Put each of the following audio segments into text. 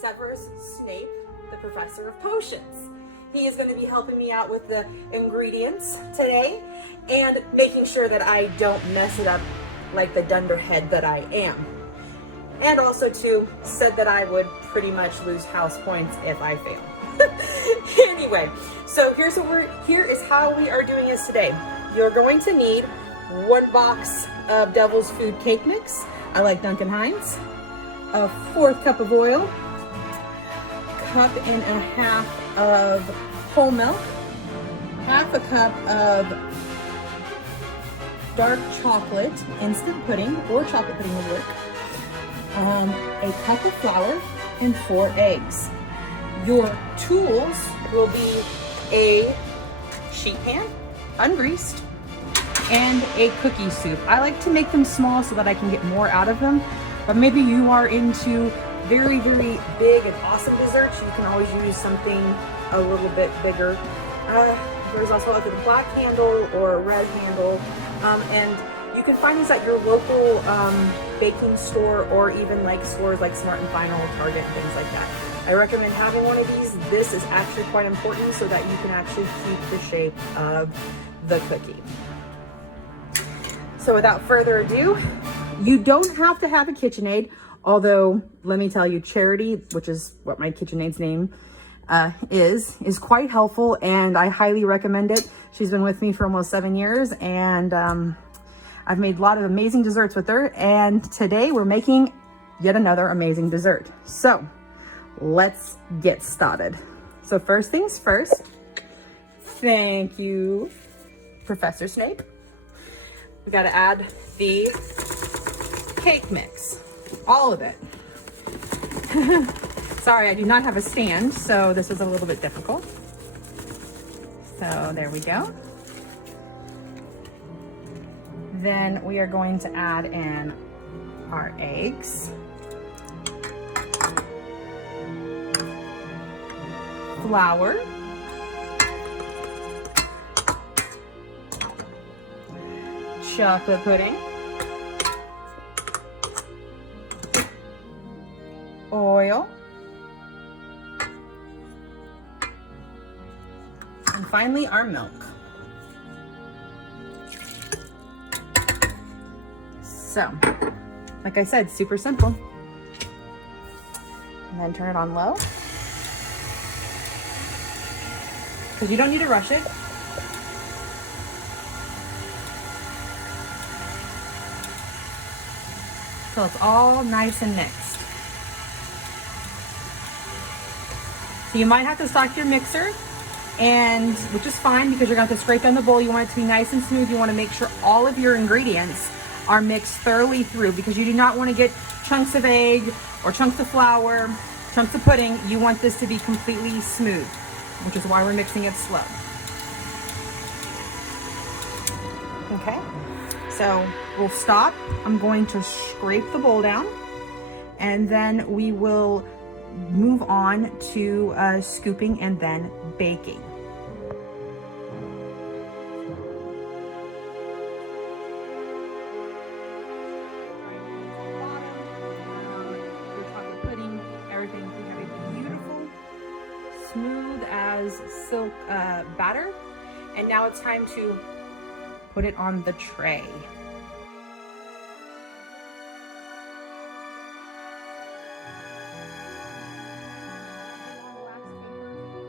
Severus Snape, the professor of potions. He is going to be helping me out with the ingredients today and making sure that I don't mess it up like the dunderhead that I am. And also too, said that I would pretty much lose house points if I fail. Anyway, so here is how we are doing this today. You're going to need 1 box of Devil's Food cake mix. I like Duncan Hines. A 1/4 cup of oil. 1.5 cups of whole milk. 1/2 cup of dark chocolate, instant pudding, or chocolate pudding will work. A cup of flour and 4 eggs. Your tools will be a sheet pan, ungreased, and a cookie soup. I like to make them small so that I can get more out of them, but maybe you are into very, very big and awesome desserts. You can always use something a little bit bigger. There's also like a black handle or a red handle, and you can find these at your local baking store or even like stores like Smart and Final, Target, and things like that. I recommend having one of these. This is actually quite important so that you can actually keep the shape of the cookie. So without further ado, you don't have to have a KitchenAid, although let me tell you, Charity, which is what my KitchenAid's name is quite helpful, and I highly recommend it. She's been with me for almost 7 years, and I've made a lot of amazing desserts with her, and today we're making yet another amazing dessert. So let's get started. So first things first, thank you, Professor Snape. We got to add the cake mix, all of it. Sorry, I do not have a stand, so this is a little bit difficult. So there we go. Then we are going to add in our eggs, flour, chocolate pudding, oil, and finally our milk. So, like I said, super simple. And then turn it on low, because you don't need to rush it. So it's all nice and mixed. So you might have to stock your mixer, and which is fine because you're going to have to scrape down the bowl. You want it to be nice and smooth. You want to make sure all of your ingredients are mixed thoroughly through, because you do not want to get chunks of egg or chunks of flour, chunks of pudding. You want this to be completely smooth, which is why we're mixing it slow. Okay, so we'll stop. I'm going to scrape the bowl down, and then we will move on to scooping and then baking. Everything. We have a beautiful, smooth as silk batter, and now it's time to put it on the tray.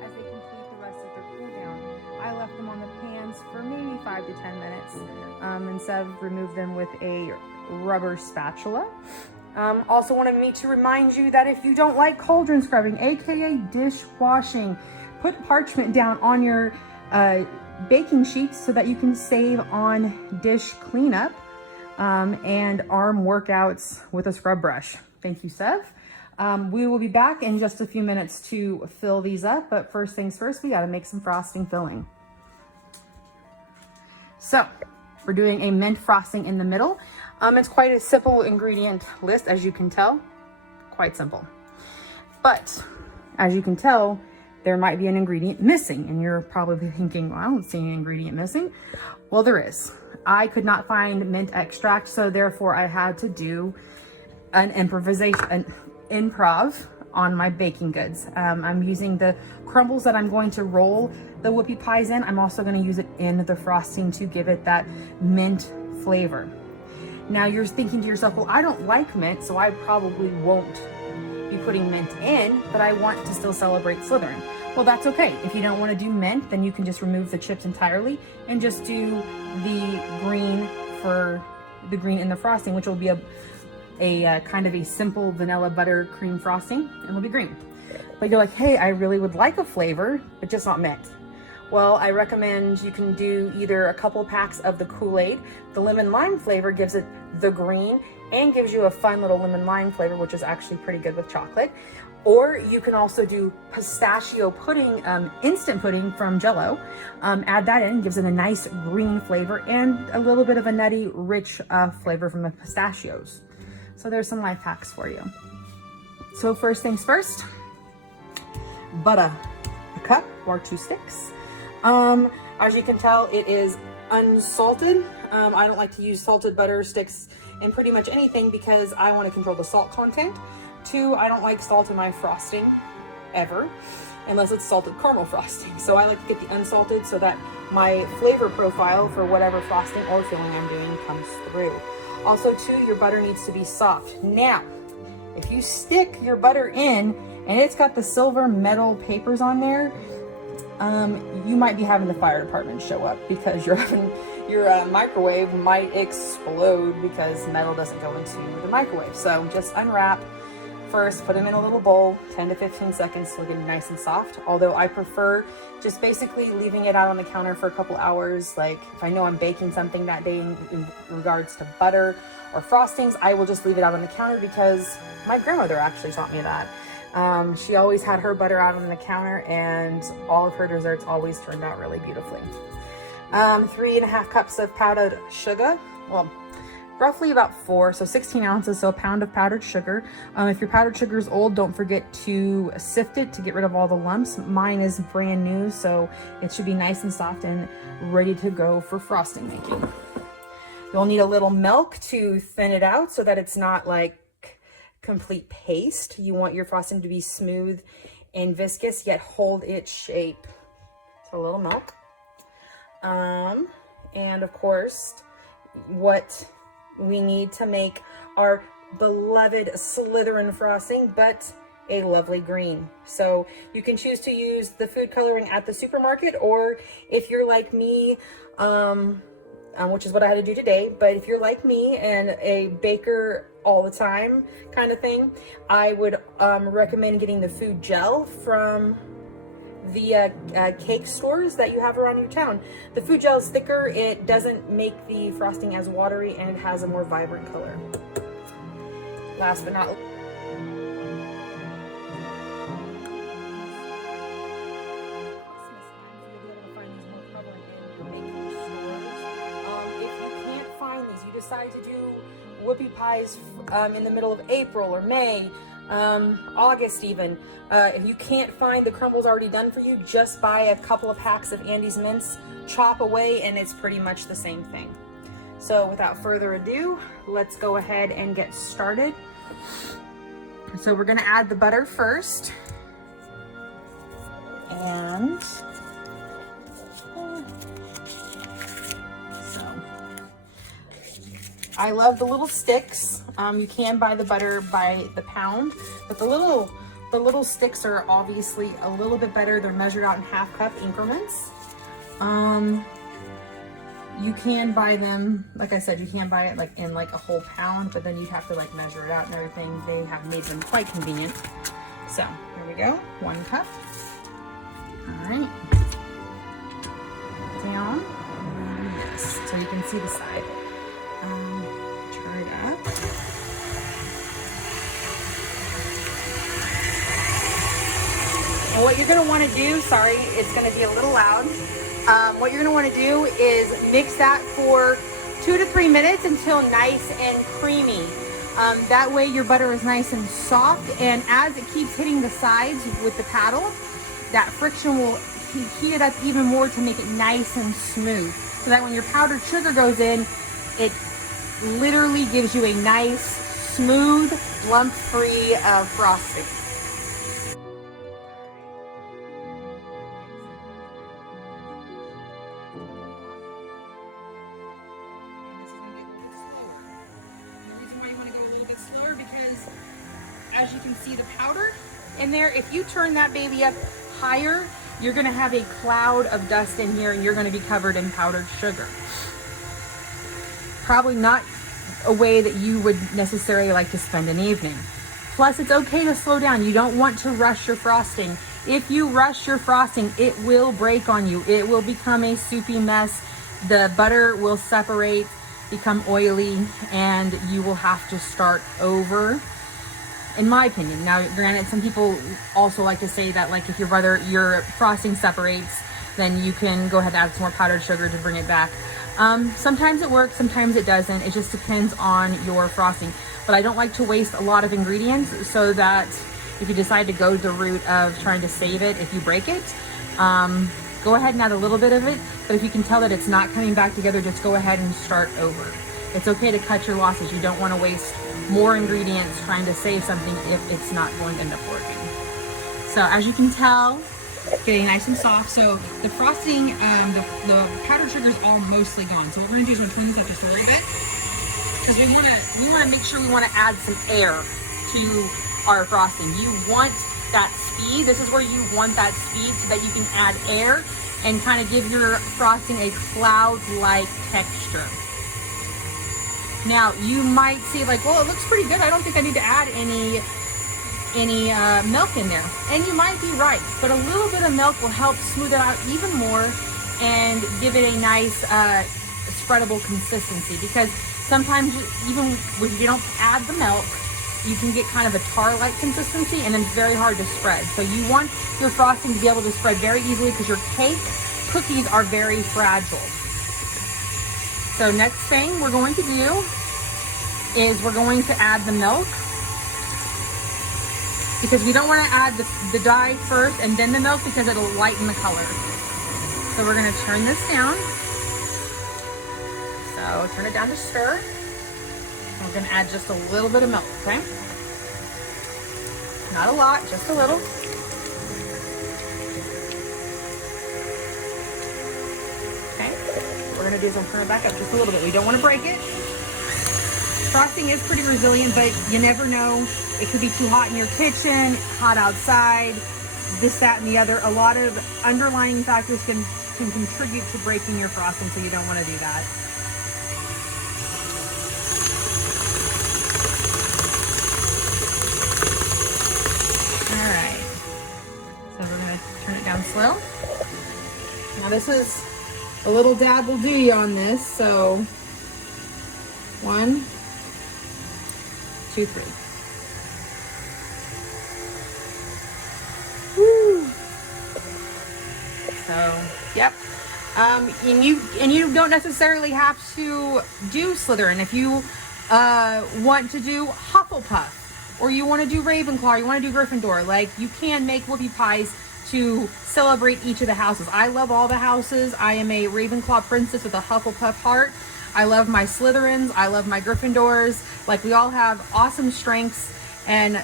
As they complete the rest of their cool down, I left them on the pans for maybe 5 to 10 minutes, and Sev removed them with a rubber spatula. Also wanted me to remind you that if you don't like cauldron scrubbing, aka dishwashing, put parchment down on your baking sheets so that you can save on dish cleanup and arm workouts with a scrub brush. Thank you, Sev. We will be back in just a few minutes to fill these up, but first things first, we got to make some frosting filling. So we're doing a mint frosting in the middle. It's quite a simple ingredient list, as you can tell, quite simple. But as you can tell, there might be an ingredient missing, and you're probably thinking, well, I don't see any ingredient missing. Well, there is. I could not find mint extract, so therefore I had to do an improv. on my baking goods. I'm using the crumbles that I'm going to roll the whoopie pies in. I'm also going to use it in the frosting to give it that mint flavor. Now you're thinking to yourself, well, I don't like mint, so I probably won't be putting mint in, but I want to still celebrate Slytherin. Well, that's okay. If you don't want to do mint, then you can just remove the chips entirely and just do the green for the green in the frosting, which will be a kind of a simple vanilla buttercream frosting, and it'll be green. But you're like, hey, I really would like a flavor, but just not mint. Well, I recommend you can do either a couple packs of the Kool-Aid. The lemon lime flavor gives it the green and gives you a fun little lemon lime flavor, which is actually pretty good with chocolate. Or you can also do pistachio pudding, instant pudding from Jell-O. Add that in, gives it a nice green flavor and a little bit of a nutty, rich flavor from the pistachios. So there's some life hacks for you. So first things first, butter, a cup or 2 sticks. As you can tell, it is unsalted. I don't like to use salted butter sticks in pretty much anything because I want to control the salt content. 2, I don't like salt in my frosting ever, unless it's salted caramel frosting. So I like to get the unsalted so that my flavor profile for whatever frosting or filling I'm doing comes through. Also 2, your butter needs to be soft. Now, if you stick your butter in and it's got the silver metal papers on there, you might be having the fire department show up because your microwave might explode because metal doesn't go into the microwave. So just unwrap first, put them in a little bowl, 10 to 15 seconds till get nice and soft. Although I prefer just basically leaving it out on the counter for a couple hours. Like if I know I'm baking something that day in regards to butter or frostings, I will just leave it out on the counter because my grandmother actually taught me that. She always had her butter out on the counter and all of her desserts always turned out really beautifully. 3.5 cups of powdered sugar. Well, roughly about 4, so 16 ounces, so a pound of powdered sugar. If your powdered sugar is old, don't forget to sift it to get rid of all the lumps. Mine is brand new, so it should be nice and soft and ready to go for frosting making. You'll need a little milk to thin it out so that it's not like complete paste. You want your frosting to be smooth and viscous, yet hold its shape. So a little milk. And of course, what we need to make our beloved Slytherin frosting, but a lovely green. So you can choose to use the food coloring at the supermarket, or if you're like me, which is what I had to do today, but if you're like me and a baker all the time kind of thing, I would recommend getting the food gel from the cake stores that you have around your town. The food gel is thicker, it doesn't make the frosting as watery, and it has a more vibrant color. Last but not least, decide to do whoopie pies in the middle of April or May, August even. If you can't find the crumbles already done for you, just buy a couple of packs of Andy's mints, chop away, and it's pretty much the same thing. So without further ado, let's go ahead and get started. So we're gonna add the butter first. And I love the little sticks. You can buy the butter by the pound, but the little sticks are obviously a little bit better. They're measured out in 1/2 cup increments. You can buy them, like I said, you can buy it like in like a whole pound, but then you have to like measure it out and everything. They have made them quite convenient. So here we go, 1 cup. All right, down, and this, so you can see the side. Turn it up. And what you're going to want to do, sorry, it's going to be a little loud. What you're going to want to do is mix that for 2 to 3 minutes until nice and creamy. That way your butter is nice and soft, and as it keeps hitting the sides with the paddle, that friction will heat it up even more to make it nice and smooth. So that when your powdered sugar goes in, it literally gives you a nice, smooth, lump-free frosting. see the powder in there. If you turn that baby up higher, you're gonna have a cloud of dust in here and you're gonna be covered in powdered sugar. Probably not a way that you would necessarily like to spend an evening. Plus, it's okay to slow down. You don't want to rush your frosting. If you rush your frosting, it will break on you. It will become a soupy mess. The butter will separate, become oily, and you will have to start over, in my opinion. Now, granted, some people also like to say that, like, if your frosting separates, then you can go ahead and add some more powdered sugar to bring it back. Sometimes it works, sometimes it doesn't. It just depends on your frosting. But I don't like to waste a lot of ingredients, so that if you decide to go the route of trying to save it if you break it, go ahead and add a little bit of it. But if you can tell that it's not coming back together, just go ahead and start over. It's okay to cut your losses. You don't want to waste more ingredients trying to save something if it's not going to end up working. So as you can tell, getting nice and soft. So the frosting, the powdered sugar is all mostly gone. So what we're gonna do is we're gonna turn this up just a little bit, because we wanna make sure we wanna add some air to our frosting. You want that speed. This is where you want that speed so that you can add air and kind of give your frosting a cloud-like texture. Now you might see like, well, it looks pretty good. I don't think I need to add any milk in there. And you might be right, but a little bit of milk will help smooth it out even more and give it a nice spreadable consistency, because sometimes even if you don't add the milk, you can get kind of a tar-like consistency and then it's very hard to spread. So you want your frosting to be able to spread very easily, because your cookies are very fragile. So next thing we're going to do is we're going to add the milk, because we don't want to add the dye first and then the milk, because it'll lighten the color. So we're going to turn this down. So turn it down to stir. We're going to add just a little bit of milk, okay? Not a lot, just a little. Okay, what we're going to do is I'll turn it back up just a little bit. We don't want to break it. Frosting is pretty resilient, but you never know. It could be too hot in your kitchen, hot outside, this, that, and the other. A lot of underlying factors can contribute to breaking your frosting, so you don't want to do that. All right, so we're gonna turn it down slow. Now this is a little dab will do you on this, so 1, 2, 3. Woo. So, yep. And you don't necessarily have to do Slytherin. If you want to do Hufflepuff, or you want to do Ravenclaw, or you want to do Gryffindor, like, you can make whoopie pies to celebrate each of the houses. I love all the houses. I am a Ravenclaw princess with a Hufflepuff heart. I love my Slytherins. I love my Gryffindors. Like, we all have awesome strengths, and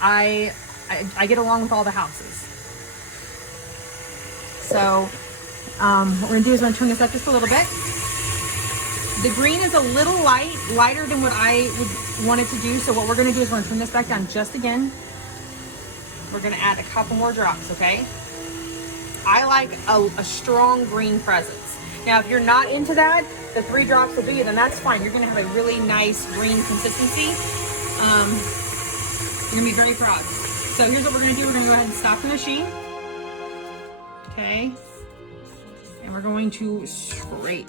I get along with all the houses. So what we're gonna do is we're gonna turn this up just a little bit. The green is a little lighter than what I would want it to do. So what we're gonna do is we're gonna turn this back down just again. We're gonna add a couple more drops, okay? I like a strong green presence. Now, if you're not into that, the 3 drops will do you, then that's fine. You're gonna have a really nice green consistency. You're gonna be very proud. So here's what we're gonna do. We're gonna go ahead and stop the machine. Okay. And we're going to scrape.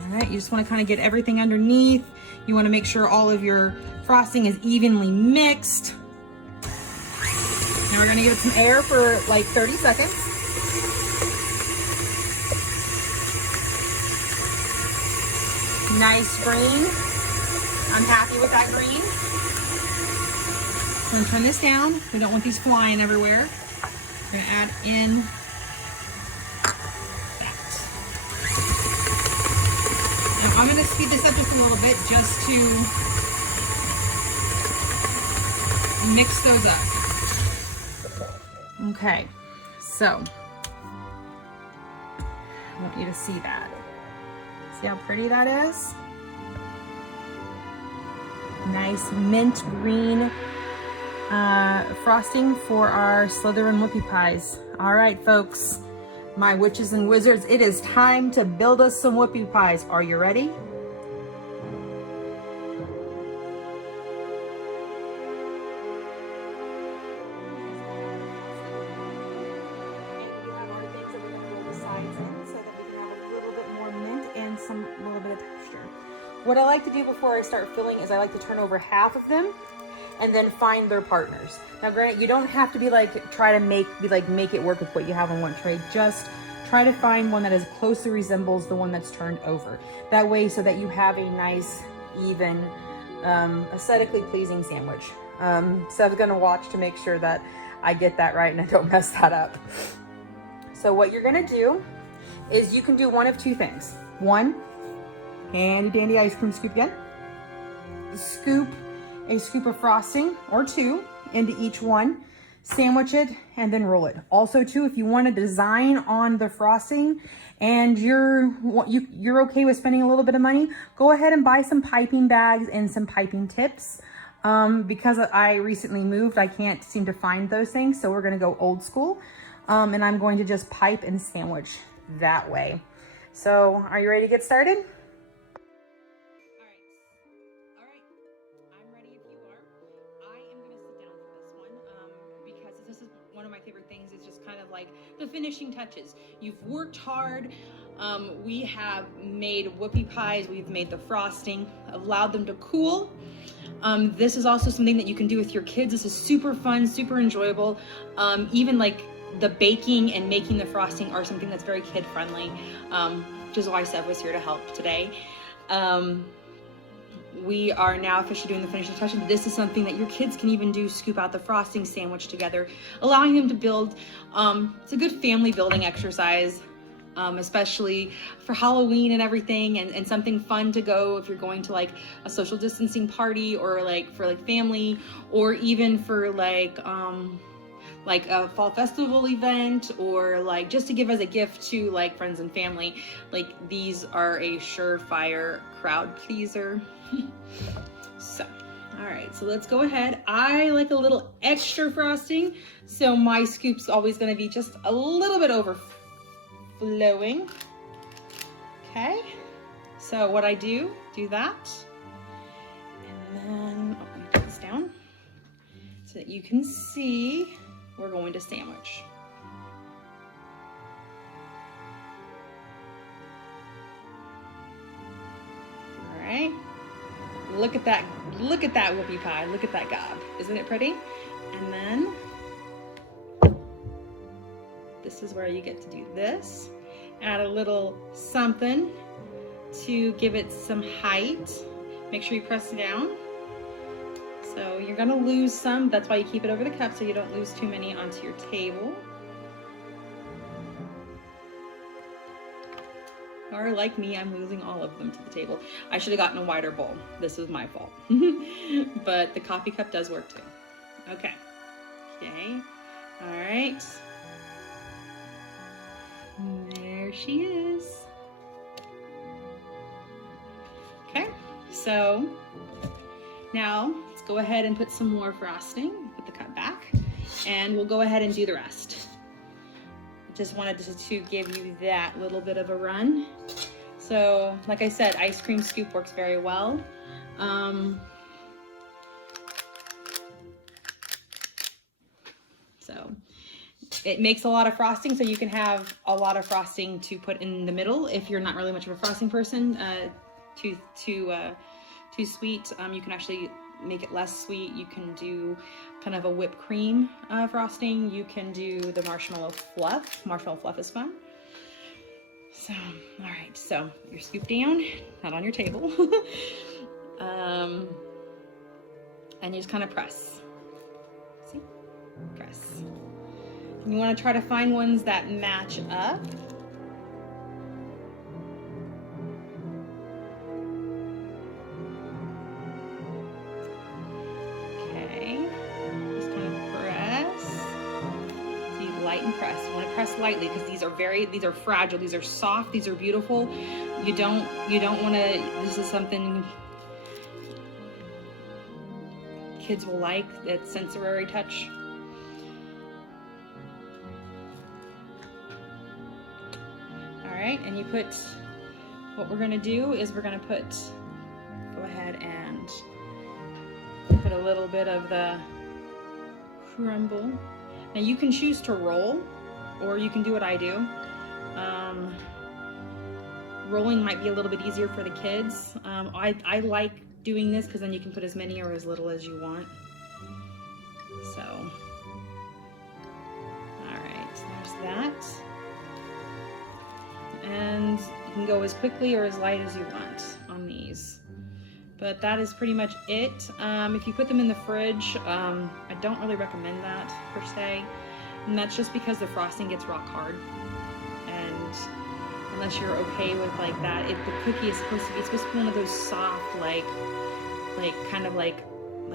All right, you just wanna kind of get everything underneath. You wanna make sure all of your frosting is evenly mixed. Now we're gonna give it some air for like 30 seconds. Nice green. I'm happy with that green. I'm gonna turn this down. We don't want these flying everywhere. We're gonna add in that. Now I'm gonna speed this up just a little bit just to mix those up. Okay, so I want you to see that. See how pretty that is? nice mint green frosting for our Slytherin whoopie pies. All right, folks, my witches and wizards, it is time to build us some whoopie pies. Are you ready? A little bit of texture. What I like to do before I start filling is I like to turn over half of them and then find their partners. Now granted, you don't have to be like try to make it work with what you have on one tray. Just try to find one that as closely resembles the one that's turned over. That way, so that you have a nice, even, aesthetically pleasing sandwich. So I'm gonna watch to make sure that I get that right and I don't mess that up. So what you're gonna do is you can do one of two things. One, handy dandy ice cream scoop again. Scoop a scoop of frosting or two into each one, sandwich it, and then roll it. Also too, if you want to design on the frosting and you're okay with spending a little bit of money, go ahead and buy some piping bags and some piping tips. Because I recently moved, I can't seem to find those things, so we're gonna go old school. And I'm going to just pipe and sandwich that way. So are you ready to get started? All right, I'm ready if you are. I am gonna sit down for this one because this is one of my favorite things. It's just kind of like the finishing touches. You've worked hard. We have made whoopie pies. We've made the frosting, allowed them to cool. This is also something that you can do with your kids. This is super fun, super enjoyable. Even like the baking and making the frosting are something that's very kid friendly, which is why Seb was here to help today. We are now officially doing the finishing touches. This is something that your kids can even do, scoop out the frosting, sandwich together, allowing them to build. It's a good family building exercise, especially for Halloween and everything, and something fun to go if you're going to like a social distancing party, or like for like family, or even for like a fall festival event, or like just to give as a gift to like friends and family. Like these are a surefire crowd pleaser. So, all right, so let's go ahead. I like a little extra frosting, so my scoop's always gonna be just a little bit overflowing. Okay, so what I do that, and then let me put this down so that you can see. We're going to sandwich. All right. Look at that whoopie pie. Look at that gob. Isn't it pretty? And then this is where you get to do this. Add a little something to give it some height. Make sure you press it down. So you're gonna lose some, that's why you keep it over the cup so you don't lose too many onto your table. Or like me, I'm losing all of them to the table. I should have gotten a wider bowl. This is my fault. But the coffee cup does work too. Okay. Okay. All right. There she is. Okay. So now let's go ahead and put some more frosting. Put the cup back, and we'll go ahead and do the rest. Just wanted to give you that little bit of a run. So, like I said, ice cream scoop works very well. So it makes a lot of frosting, so you can have a lot of frosting to put in the middle if you're not really much of a frosting person. Too sweet. You can actually make it less sweet. You can do kind of a whipped cream frosting. You can do the marshmallow fluff. Marshmallow fluff is fun. So, all right, so your scoop down, not on your table. And you just kind of press. See? Press. And you want to try to find ones that match up. Light and press. You want to press lightly because these are fragile, these are soft, these are beautiful. You don't want to, this is something kids will like, that sensory touch. All right, and you put, what we're gonna do is we're gonna put, go ahead and put a little bit of the crumble. Now you can choose to roll, or you can do what I do. Rolling might be a little bit easier for the kids. I like doing this because then you can put as many or as little as you want. So, all right, there's that. And you can go as quickly or as light as you want on these. But that is pretty much it. If you put them in the fridge, I don't really recommend that per se. And that's just because the frosting gets rock hard. And unless you're okay with like that, the cookie is supposed to be, it's supposed to be one of those soft, like kind of like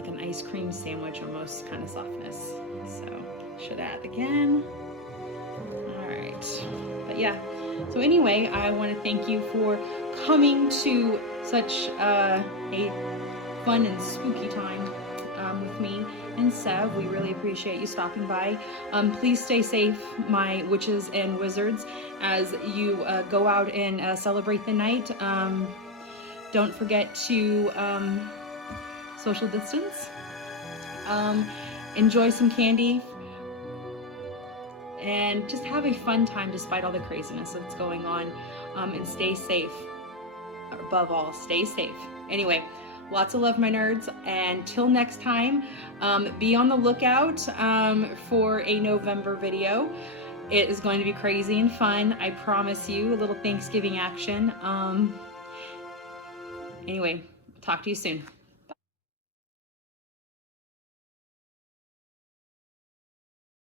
an ice cream sandwich almost kind of softness. So should add again. All right, but yeah. So anyway, I want to thank you for coming to such a fun and spooky time with me and Sev. We really appreciate you stopping by. Please stay safe, my witches and wizards, as you go out and celebrate the night. Don't forget to social distance. Enjoy some candy. And just have a fun time despite all the craziness that's going on. And stay safe. Above all, stay safe. Anyway, lots of love, my nerds. And till next time, be on the lookout for a November video. It is going to be crazy and fun. I promise you, a little Thanksgiving action. Anyway, talk to you soon.